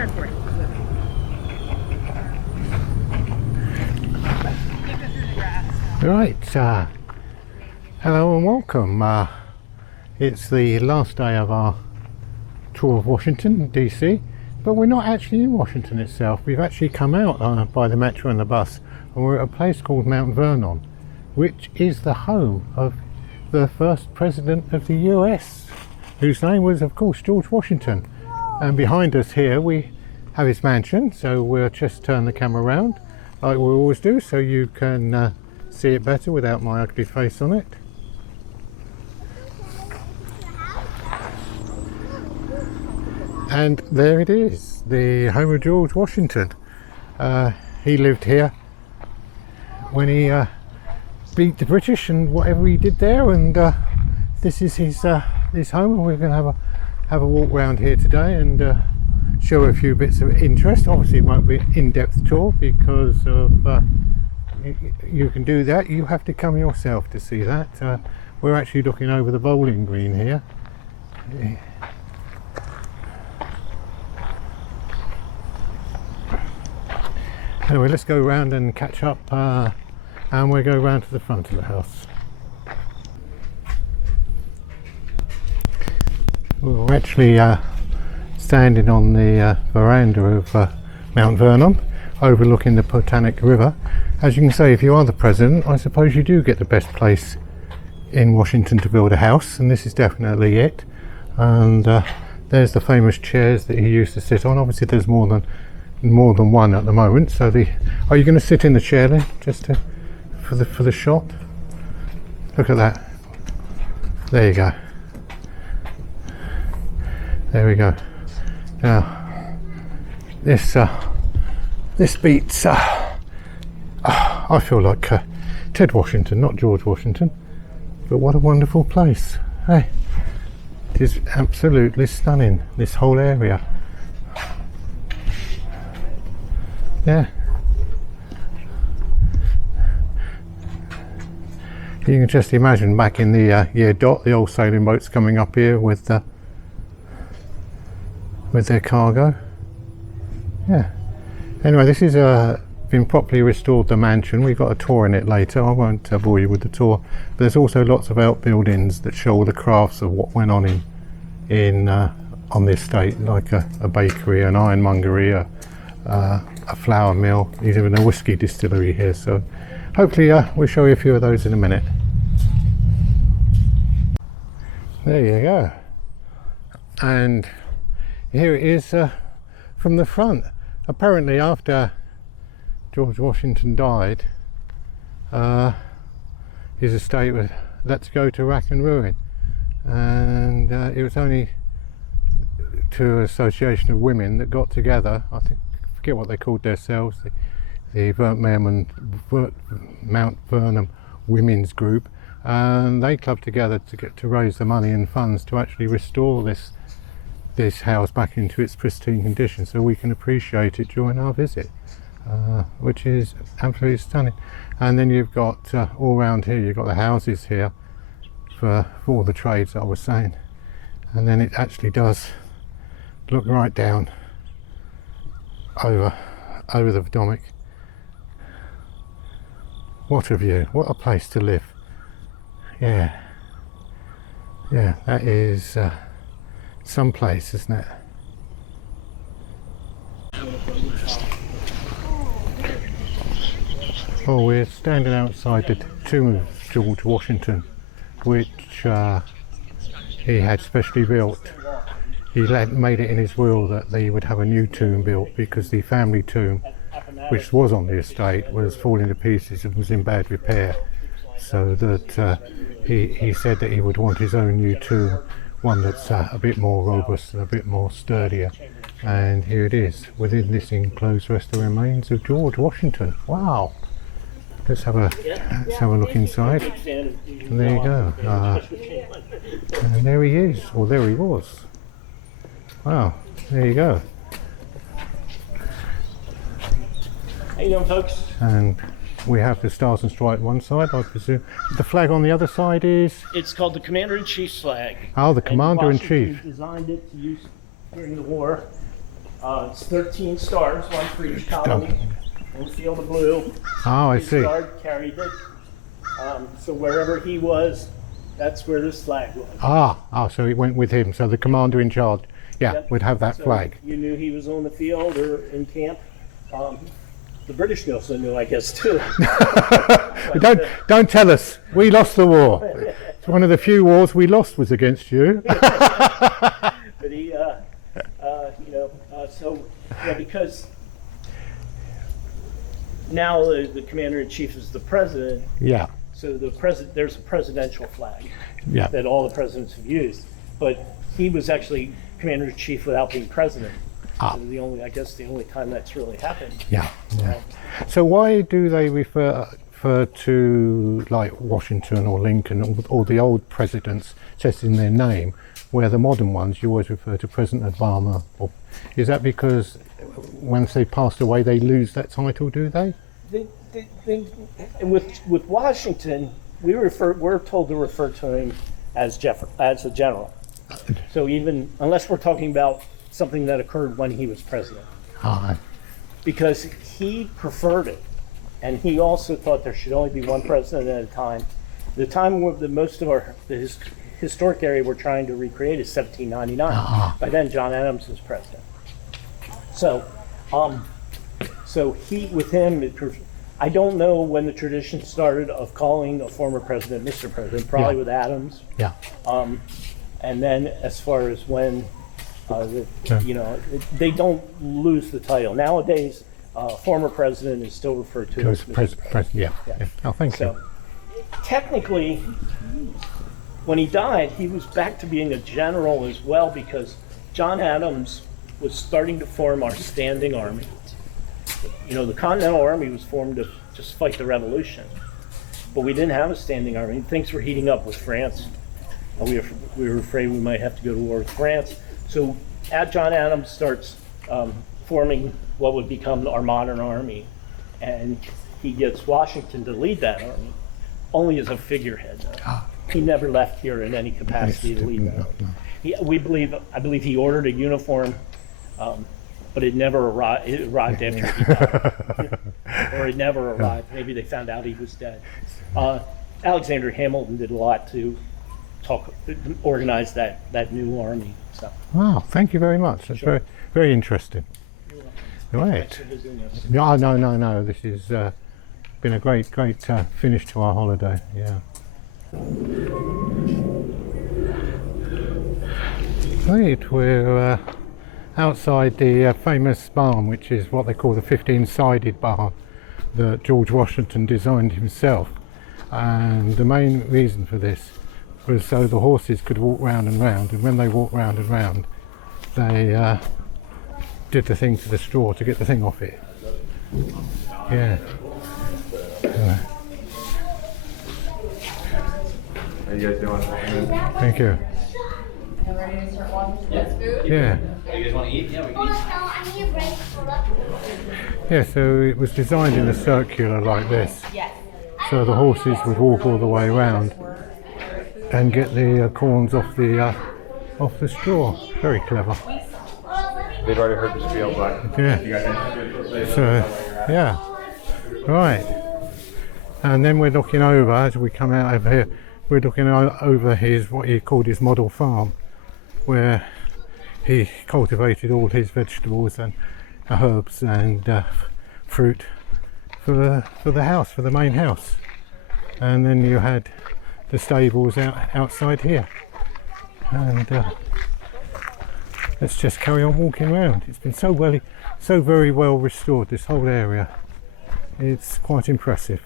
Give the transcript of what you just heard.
10:40. Right, hello and welcome. It's the last day of our tour of Washington, DC, but we're not actually in Washington itself. We've actually come out by the metro and the bus, and we're at a place called Mount Vernon, which is the home of the first president of the US, whose name was, of course, George Washington. And behind us here we have his mansion, so we'll just turn the camera around like we always do, so you can see it better without my ugly face on it. And there it is, the home of George Washington. He lived here when he beat the British and whatever he did there, and this is his home, and we're going to have a walk around here today and show a few bits of interest. Obviously it won't be an in-depth tour because of you can do that, you have to come yourself to see that. We're actually looking over the bowling green here. Anyway, let's go around and catch up, and we'll go round to the front of the house. We're actually standing on the veranda of Mount Vernon, overlooking the Potomac River. As you can see, if you are the president, I suppose you do get the best place in Washington to build a house, and this is definitely it. And there's the famous chairs that he used to sit on. Obviously there's more than one at the moment. So are you going to sit in the chair then, just for the shot? Look at that. There you go. There we go. Now this beats I feel like Ted Washington, not George Washington, but what a wonderful place. Hey, it is absolutely stunning, this whole area. Yeah, you can just imagine back in the year dot, the old sailing boats coming up here with their cargo. Yeah. Anyway, this is been properly restored, the mansion. We've got a tour in it later. I won't bore you with the tour, but there's also lots of outbuildings that show all the crafts of what went on on the estate, like a bakery, an ironmongery, a flour mill, even a whiskey distillery here. So hopefully we'll show you a few of those in a minute. There you go. And here it is from the front. Apparently after George Washington died, his estate was let to go to rack and ruin, and it was only two association of women that got together. I forget what they called themselves, the Mount Vernon Women's Group, and they clubbed together to raise the money and funds to actually restore this house back into its pristine condition, so we can appreciate it during our visit, which is absolutely stunning. And then you've got all around here, you've got the houses here for all the trades that I was saying, and then it actually does look right down over the Potomac. What a view, what a place to live. Yeah, that is some place, isn't it? Well, we're standing outside the tomb of George Washington, which he had specially built. He made it in his will that they would have a new tomb built because the family tomb, which was on the estate, was falling to pieces and was in bad repair. So that he said that he would want his own new tomb, one that's a bit more robust and a bit more sturdier. And here it is. Within this enclosed rest the remains of George Washington. Wow! Let's have a look inside. And there you go. And there he is, or there he was. Wow, there you go. How you doing, folks? And we have the Stars and Stripes one side, I presume. The flag on the other side is? It's called the Commander-in-Chief's flag. Oh, the Commander-in-Chief. Washington designed it to use during the war. It's 13 stars, one for each colony. One field of blue. Oh, I His see. guard carried it. So wherever he was, that's where this flag was. So it went with him. So the commander in charge, Yep. would have that So flag. you knew he was on the field or in camp. The British also knew, I guess, too. But don't tell us. We lost the war. It's one of the few wars we lost was against you. But he, because now the commander-in-chief is the president, Yeah, so there's a presidential flag yeah. that all the presidents have used. But he was actually commander-in-chief without being president. So the only time that's really happened. Yeah. So why do they refer to like Washington or Lincoln or the old presidents just in their name, where the modern ones you always refer to President Obama? Or is that because once they passed away they lose that title? Do they? With Washington, we're told to refer to him as a general. So even unless we're talking about something that occurred when he was president, because he preferred it, and he also thought there should only be one president at a time. The time where most of the historic area we're trying to recreate is 1799. By then, John Adams was president. So, I don't know when the tradition started of calling a former president Mr. President. Probably with Adams. Yeah. And then as far as when, they don't lose the title. Nowadays, former president is still referred to as Mr. President. Yeah. Oh, thank you. So technically, when he died, he was back to being a general as well, because John Adams was starting to form our standing army. The Continental Army was formed to just fight the revolution, but we didn't have a standing army. Things were heating up with France. We were afraid we might have to go to war with France. So John Adams starts forming what would become our modern army, and he gets Washington to lead that army, only as a figurehead. He never left here in any capacity to lead that army. I believe he ordered a uniform, but it never arrived. It arrived after he died, or it never arrived. Maybe they found out he was dead. Alexander Hamilton did a lot to organize that new army. So. Wow, thank you very much. That's very, very interesting. Right. Thanks for visiting us. No. This has been a great finish to our holiday. Yeah. Right, we're outside the famous barn, which is what they call the 15-sided barn that George Washington designed himself. And the main reason for this was so the horses could walk round and round, and when they walked round and round, they did the thing to the straw to get the thing off it. Yeah. How you guys doing? Thank you. Ready to start walking towards food? Yeah. You guys want to eat? Yeah, we can eat. I need a break to pull up. Yeah, so it was designed in a circular like this. Yes. So the horses would walk all the way around and get the corns off the straw. Very clever. They've already heard the spiel, but Yeah. you guys interested? So yeah. Right. And then we're looking over, as we come out over here, we're looking over what he called his model farm, where he cultivated all his vegetables and herbs and fruit for the house, for the main house. And then you had the stables outside here. And let's just carry on walking around. It's been so very well restored, this whole area. It's quite impressive.